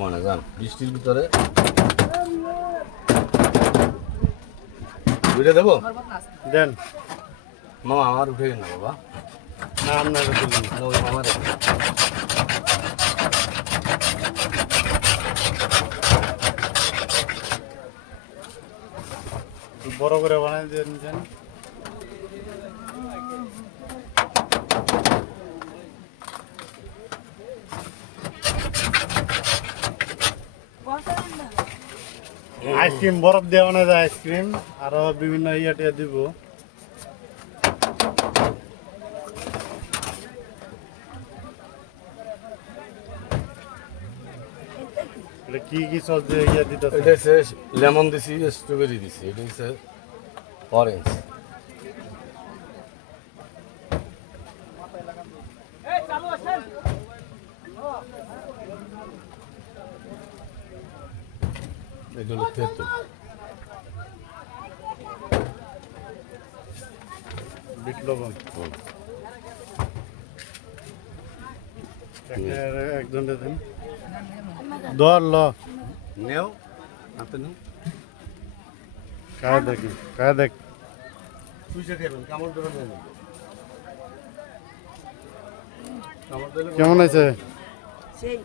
মানে জান বৃষ্টির ভিতরে বুঝে দেবো দেন। মামা আমার উঠে গেল বাবা না আপনার দিলেন। ওই মামার বড় করে বানাই দিয়েছেন। আইসক্রিম বরফ দিয়ে বানা যায় আইসক্রিম, আরো বিভিন্ন ইয়ে দিব। কি কি সস দিয়ে ইয়ে দিতে? এটা হচ্ছে লেমন দিছি, স্ট্রবেরি দিছি, এটা হচ্ছে অরেঞ্জ। এগুলো তেতো বিট লবণ একজন দেন। দর ল নেও হাতে নেও খায় দেখি, খায় দেখ তুই যে খাবেন কামড় দেবেন না কামড় দিলে কেমন আছে। সেই